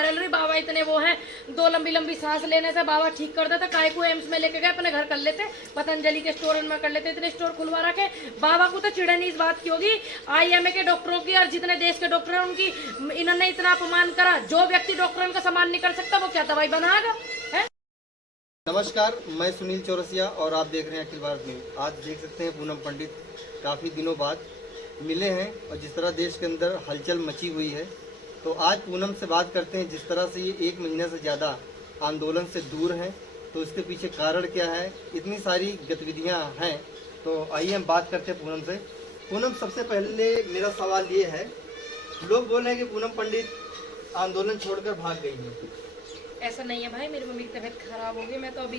Viral हुई, बाबा इतने वो हैं, 2 लंबी लंबी सांस लेने से बाबा ठीक कर देता, काय को एम्स में लेके गए, अपने घर कर लेते, पतंजलि के स्टोर में कर लेते, इतने स्टोर खुलवा रखे। बाबा को तो चिड़न इस बात की होगी, IMA के डॉक्टरों की और जितने देश के डॉक्टर हैं उनकी, इन्होंने इतना अपमान करा। जो व्यक्ति डॉक्टरों का सम्मान नहीं कर सकता वो क्या दवाई बनाएगा? नमस्कार, मैं सुनील चौरसिया और आप देख रहे हैं अखिल भारत न्यूज। आज देख सकते हैं पूनम पंडित काफ़ी दिनों बाद मिले हैं और जिस तरह देश के अंदर हलचल मची हुई है, तो आज पूनम से बात करते हैं। जिस तरह से ये 1 महीने से ज़्यादा आंदोलन से दूर हैं, तो इसके पीछे कारण क्या है, इतनी सारी गतिविधियां हैं, तो आइए हम बात करते हैं पूनम से। पूनम, सबसे पहले मेरा सवाल ये है, लोग बोल रहे हैं कि पूनम पंडित आंदोलन छोड़कर भाग गई हैं। ऐसा नहीं है भाई, मेरी मम्मी की तबीयत खराब हो गई, मैं तो अभी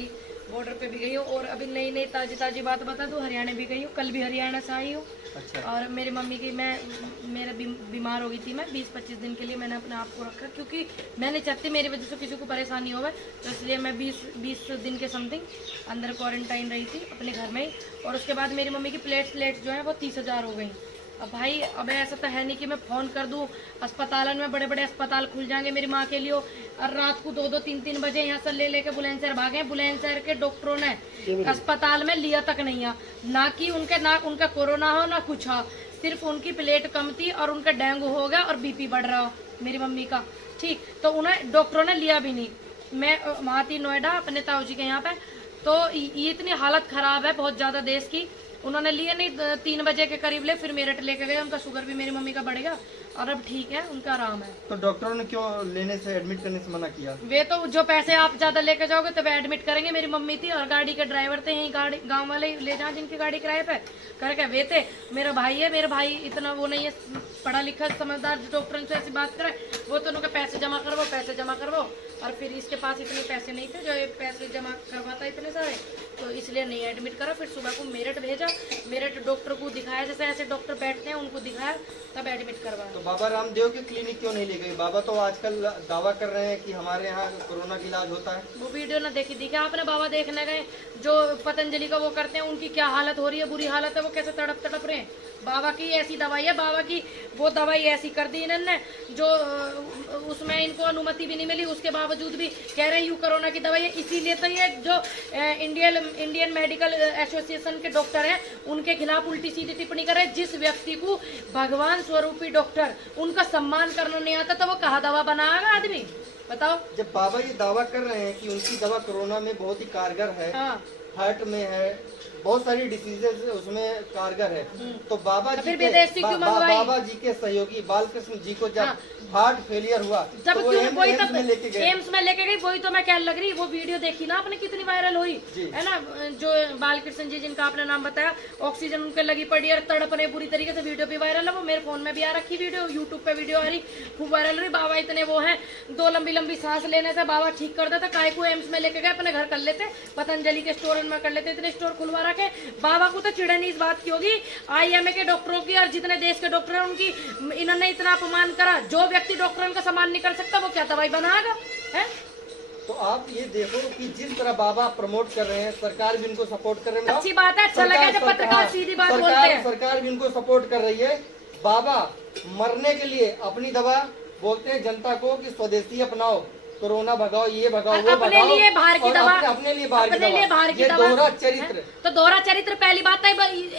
बॉर्डर पे भी गई हूँ और अभी नई ताजी बात बता दूँ, हरियाणा भी गई हूँ, कल भी हरियाणा से आई हूँ। अच्छा। और मेरी मम्मी की मेरा बीमार हो गई थी, मैं 20-25 दिन के लिए मैंने अपने आप को रखा, क्योंकि मैं नहीं चाहती मेरी वजह से किसी को परेशानी हो, तो इसलिए मैं 20 दिन के समथिंग अंदर क्वारंटाइन रही थी अपने घर में ही। और उसके बाद मेरी मम्मी की प्लेट्स जो है वो 30,000 हो गई। अब भाई अब ऐसा तो है नहीं कि मैं फ़ोन कर दूं, अस्पताल में बड़े बड़े अस्पताल खुल जाएंगे मेरी माँ के लिए, और रात को 2-2, 3-3 बजे यहाँ से लेके बुलंदशहर भागे। बुलंदशहर के डॉक्टरों ने अस्पताल में लिया तक नहीं है, ना कि उनका कोरोना हो ना कुछ हो, सिर्फ उनकी प्लेट कम थी और उनका डेंगू हो गया और BP बढ़ रहा हो मेरी मम्मी का, ठीक, तो उन्हें डॉक्टरों ने लिया भी नहीं। मैं वहाँ थी नोएडा अपने ताऊ जी के यहाँ पे, तो ये इतनी हालत खराब है बहुत ज़्यादा देश की, उन्होंने लिए नहीं। 3 बजे के करीब ले, फिर मेरठ लेके गए, उनका शुगर भी मेरी मम्मी का बढ़ गया और अब ठीक है, उनका आराम है। तो डॉक्टरों ने क्यों लेने से, एडमिट करने से मना किया? वे तो जो पैसे आप ज्यादा लेके जाओगे तो वे एडमिट करेंगे। मेरी मम्मी थी और गाड़ी के ड्राइवर थे, यही गाँव वाले ले जाए जिनकी गाड़ी किराए पे करके वे थे। मेरा भाई है, मेरा भाई इतना वो नहीं है पढ़ा लिखा समझदार, डॉक्टर से ऐसी बात करे, वो तो उनके पैसे जमा करवो, और फिर इसके पास इतने पैसे नहीं थे जो ये पैसे जमा करवाता इतने सारे, तो इसलिए नहीं एडमिट करा। फिर सुबह को मेरठ भेजा, मेरठ डॉक्टर को दिखाया, जैसे ऐसे डॉक्टर बैठते हैं उनको दिखाया, तब एडमिट करवाया। तो बाबा रामदेव के क्लिनिक क्यों नहीं ले गए? बाबा तो आजकल दावा कर रहे हैं कि हमारे यहाँ कोरोना का इलाज होता है। वो वीडियो ना देखी आपने? बाबा देखने गए, जो पतंजलि का वो करते हैं, उनकी क्या हालत हो रही है, बुरी हालत है, वो कैसे तड़प रहे हैं। बाबा की ऐसी दवाई है, बाबा की वो दवाई ऐसी कर दी इन्होंने जो उसमें इनको अनुमति भी नहीं मिली, उसके बावजूद भी कह रहे हैं यू कोरोना की दवाई है। इसीलिए तो ये जो इंडियन मेडिकल एसोसिएशन के डॉक्टर हैं उनके खिलाफ उल्टी सीधी टिप्पणी कर रहे हैं। जिस व्यक्ति को भगवान स्वरूपी डॉक्टर उनका सम्मान करना नहीं आता, तो वो कहाँ दवा बनाएगा आदमी, बताओ। जब बाबा ये दावा कर रहे हैं कि उनकी दवा कोरोना में बहुत ही कारगर है, हाँ, हार्ट में है, बहुत सारी डिसीजेज उसमें कारगर है, तो बाबा जी बाबा जी के सहयोगी बालकृष्ण जी को जब हार्ट फेलियर हुआ जब तो एम्स में लेके गए, वही तो मैं कहने लग रही, वो वीडियो देखी ना आपने कितनी वायरल हुई है ना, जो बालकृष्ण जी जिनका आपने नाम बताया, ऑक्सीजन उनके लगी पड़ी और तड़पने बुरी तरीके से, वीडियो भी वायरल है, वो मेरे फोन में भी आ रखी वीडियो, यूट्यूब पे वीडियो आ रही, खूब वायरल हुई। बाबा इतने वो हैं, 2 लंबी लंबी सांस लेने से बाबा ठीक कर देता, काय को एम्स में लेके गए, अपने घर कर लेते, पतंजलि के स्टोर में कर लेते, इतने स्टोर खुलवा रखे। बाबा को तो चिड़न इस बात की होगी, IMA के डॉक्टरों की और जितने देश के डॉक्टर हैं उनकी, इन्होंने इतना अपमान करा। जो व्यक्ति डॉक्टरों का सम्मान नहीं कर सकता वो क्या दवाई बनाएगा? है तो आप ये देखो कि जिस तरह बाबा प्रमोट कर रहे हैं, सरकार भी उनको सपोर्ट कर रही है। अच्छी बात है, अच्छा लगा जब पत्रकार सीधी बात बोलते हैं। सरकार भी उनको सपोर्ट कर रही है। बाबा मरने के लिए अपनी दवा बोलते हैं जनता को कि स्वदेशी अपनाओ, कोरोना भगाओ, ये भगाओ, वो भगाओ, अपने लिए बाहर की दवा, अपने लिए बाहर की दवा। दोहरा चरित्र, तो दोहरा चरित्र पहली बात है,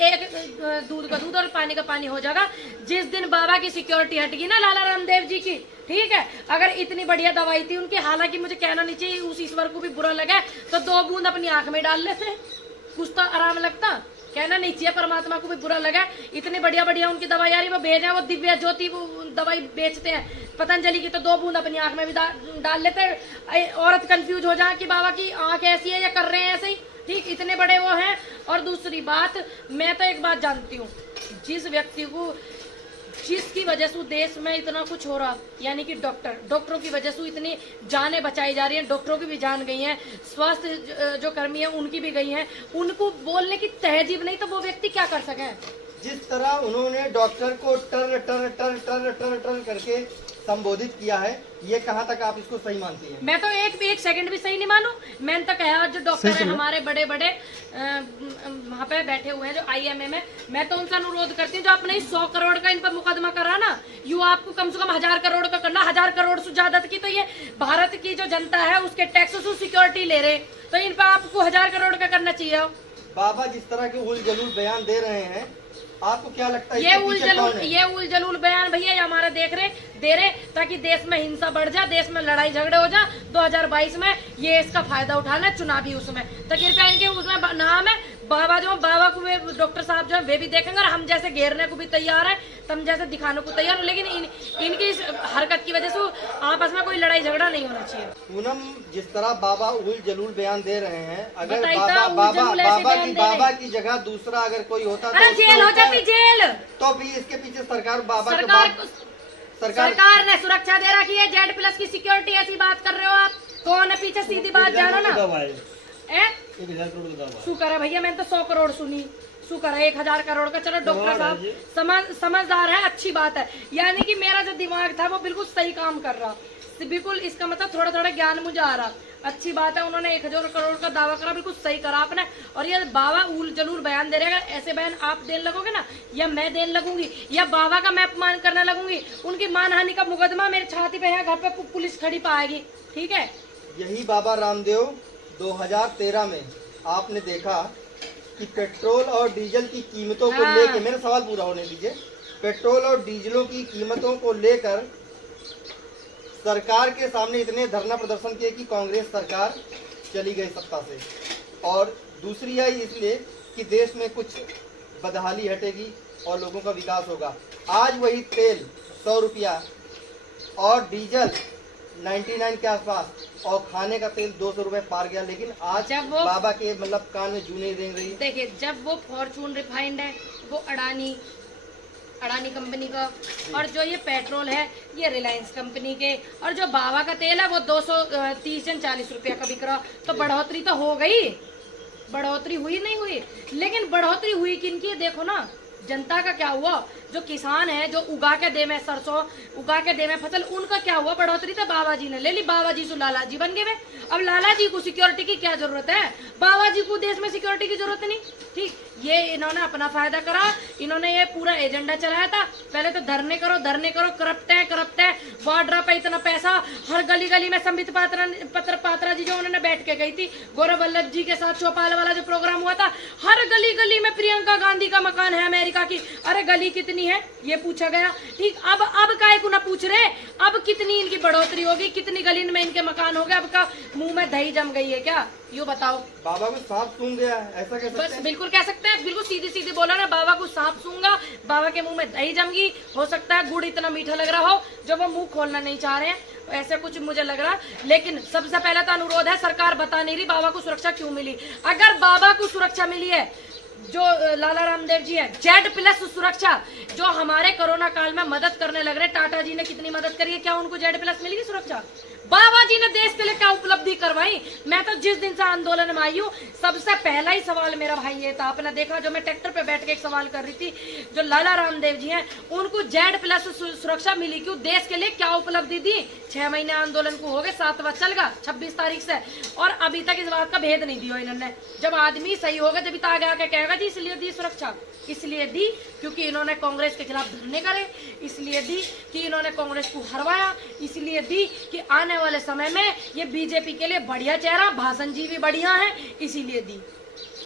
एक दूध का दूध और पानी का पानी हो जाएगा। जिस दिन बाबा की सिक्योरिटी हटगी ना लाला रामदेव जी की, ठीक है, अगर इतनी बढ़िया दवाई थी उनकी, हालांकि मुझे कहना नहीं चाहिए, उस ईश्वर को भी बुरा लगा, तो 2 बूंद अपनी आंख में डाल लेते, कुछ तो आराम लगता। कहना नहीं चाहिए, परमात्मा को भी बुरा लगा, इतनी बढ़िया उनकी दवाई आ रही, वो भेज है, वो दिव्य ज्योति वो दवाई बेचते हैं पतंजलि की, तो 2 बूंद अपनी आंख में भी डाल लेते। औरत कंफ्यूज हो जाए कि बाबा की आंख ऐसी है या कर रहे हैं ऐसे ही, ठीक, इतने बड़े वो हैं। और दूसरी बात, मैं तो एक बात जानती हूँ, जिस व्यक्ति को, जिसकी वजह से देश में इतना कुछ हो रहा, यानी कि डॉक्टरों की वजह से इतनी जानें बचाई जा रही हैं, डॉक्टरों की भी जान गई हैं, स्वास्थ्य जो कर्मी हैं उनकी भी गई हैं, उनको बोलने की तहजीब नहीं, तो वो व्यक्ति क्या कर सके? जिस तरह उन्होंने डॉक्टर को टर टर टर टर टर टर करके संबोधित किया है, ये कहाँ तक आप इसको सही मानती हैं? मैं तो एक सेकंड भी सही नहीं मानू। मैंने तो कहा जो डॉक्टर है हमारे बड़े बड़े वहाँ पे बैठे हुए हैं जो IMA में, मैं तो उनसे अनुरोध करती हूँ जो अपने 100 करोड़ का इन पर मुकदमा करा ना, यू आपको कम से कम 1000 करोड़ का करना। 1000 करोड़ से ज्यादा की तो ये भारत की जो जनता है उसके टैक्स से सिक्योरिटी ले रहे, तो इन पर आपको 1000 करोड़ का करना चाहिए। बाबा जिस तरह के उल जलूल बयान दे रहे हैं, आपको क्या लगता है ये उल जलूल बयान भैया ये हमारा दे रहे ताकि देश में हिंसा बढ़ जाए, देश में लड़ाई झगड़े हो जाए। 2022 में ये इसका फायदा उठाना चुनावी उसमें, तो कृपया इनके उसमें नाम है बाबा को वे डॉक्टर साहब जो है वे भी देखेंगे और हम जैसे घेरने को भी तैयार है, तम जैसे दिखाने को तैयार है, लेकिन इनकी इस हरकत की वजह से आपस में कोई लड़ाई झगड़ा नहीं होना चाहिए। पूनम जिस तरह बाबा उल जलूल बयान दे रहे हैं, अगर बाबा की जगह दूसरा अगर कोई होता तो जेल हो जाती, जेल। तो भी इसके पीछे सरकार सरकार ने सुरक्षा दे रखी है, Z+ की सिक्योरिटी। ऐसी बात कर रहे हो आप, कौन है पीछे? सीधी बात जानो ना। शुक्र है भैया, मैंने तो 100 करोड़ सुनी, शुक्र है 1000 करोड़ का। चलो डॉक्टर साहब समझदार है, अच्छी बात है। यानी कि मेरा जो दिमाग था वो बिल्कुल सही काम कर रहा, बिल्कुल इसका मतलब थोड़ा थोड़ा ज्ञान मुझे आ रहा। अच्छी बात है, उन्होंने 1000 करोड़ का दावा करा, बिल्कुल सही करा आपने। और ये बाबा उल जलूल बयान दे रहे हैं, ऐसे बयान आप देने लगोगे ना, या मैं देने लगूंगी, या बाबा का मैं अपमान करने लगूंगी, उनकी मानहानि का मुकदमा मेरे छाती पे है, घर पे पुलिस खड़ी पाएगी। ठीक है, यही बाबा रामदेव 2013 में आपने देखा कि पेट्रोल और डीजल की कीमतों को लेकर, मेरा सवाल पूरा होने दीजिए, पेट्रोल और डीजलों की कीमतों को लेकर सरकार के सामने इतने धरना प्रदर्शन किए कि कांग्रेस सरकार चली गई सत्ता से, और दूसरी है इसलिए कि देश में कुछ बदहाली हटेगी और लोगों का विकास होगा। आज वही तेल 100 रुपया और डीजल 99 के आसपास और खाने का तेल 200 रुपए पार गया, लेकिन आज जब वो बाबा के मतलब कान में जू नहीं रेंग रही। देखिए, जब वो फॉर्चून रिफाइंड है वो अडानी कंपनी का, और जो ये पेट्रोल है ये रिलायंस कंपनी के, और जो बाबा का तेल है वो 230 या 40 रुपया का बिक रहा। तो बढ़ोतरी तो हो गई, बढ़ोतरी हुई नहीं हुई, लेकिन बढ़ोतरी हुई किनकी है? देखो ना, जनता का क्या हुआ? जो किसान है, जो उगा के दे में सरसों, उगा के दे में फसल, उनका क्या हुआ? बढ़ोतरी तो बाबा जी ने ले ली। बाबा जी से लाला जी बन गए। अब लाला जी को सिक्योरिटी की क्या जरूरत है? बाबा जी को देश में सिक्योरिटी की जरूरत नहीं। ठीक, ये इन्होंने अपना फायदा करा, इन्होंने ये पूरा एजेंडा चलाया था। पहले तो धरने करो, करप्ट है, वाड्रा पे इतना पैसा, हर गली गली में संबित पात्रा जी जो उन्होंने बैठ के गई थी, गौरव वल्लभ जी के साथ चौपाल वाला जो प्रोग्राम हुआ था, हर गली गली में प्रियंका गांधी का मकान है अमेरिका की। अरे गली कितनी है ये पूछा गया। ठीक, अब काहे को ना पूछ रहे, अब कितनी इनकी बढ़ोतरी होगी, कितनी गली में इनके मकान हो गए, अब का मुंह में दही जम गई है क्या? यू बताओ। बाबा को सांप सूंघ गया, ऐसा कह सकते हैं? बिल्कुल कह सकते हैं, बिल्कुल सीधी बोला ना, बाबा को सांप सूंघा, बाबा के मुंह में दही जम गई। हो सकता है गुड़ इतना मीठा लग रहा हो जो वो मुंह खोलना नहीं चाह रहे हैं, ऐसे कुछ मुझे लग रहा। लेकिन सबसे पहले तो अनुरोध है, सरकार बता नहीं रही बाबा को सुरक्षा क्यों मिली। अगर बाबा को सुरक्षा मिली है, जो लाला रामदेव जी है, Z+ सुरक्षा, जो हमारे कोरोना काल में मदद करने लग रहे, टाटा जी ने कितनी मदद करी है, क्या उनको Z+ मिलेगी सुरक्षा? बाबा जी ने देश के लिए क्या उपलब्धि करवाई? मैं तो जिस दिन से आंदोलन में आई हूँ, सबसे पहला ही सवाल मेरा भाई ये था। आपने देखा, जो मैं ट्रैक्टर पे बैठ के एक सवाल कर रही थी, जो लाला रामदेव जी हैं उनको Z+ सुरक्षा मिली क्यों? देश के लिए क्या उपलब्धि दी? 6 महीने आंदोलन को हो गए, 7वां चल गया 26 तारीख से, और अभी तक इस बात का भेद नहीं दिया इन्होंने। जब आदमी सही होगा जब तो आगे आके कहेगा जी इसलिए दी सुरक्षा, इसलिए दी क्योंकि इन्होंने कांग्रेस के खिलाफ धरने करे, इसलिए दी कि इन्होंने कांग्रेस को हरवाया, इसलिए दी कि आने वाले समय में ये बीजेपी के लिए बढ़िया चेहरा, भाषण जी भी बढ़िया है, इसीलिए दी।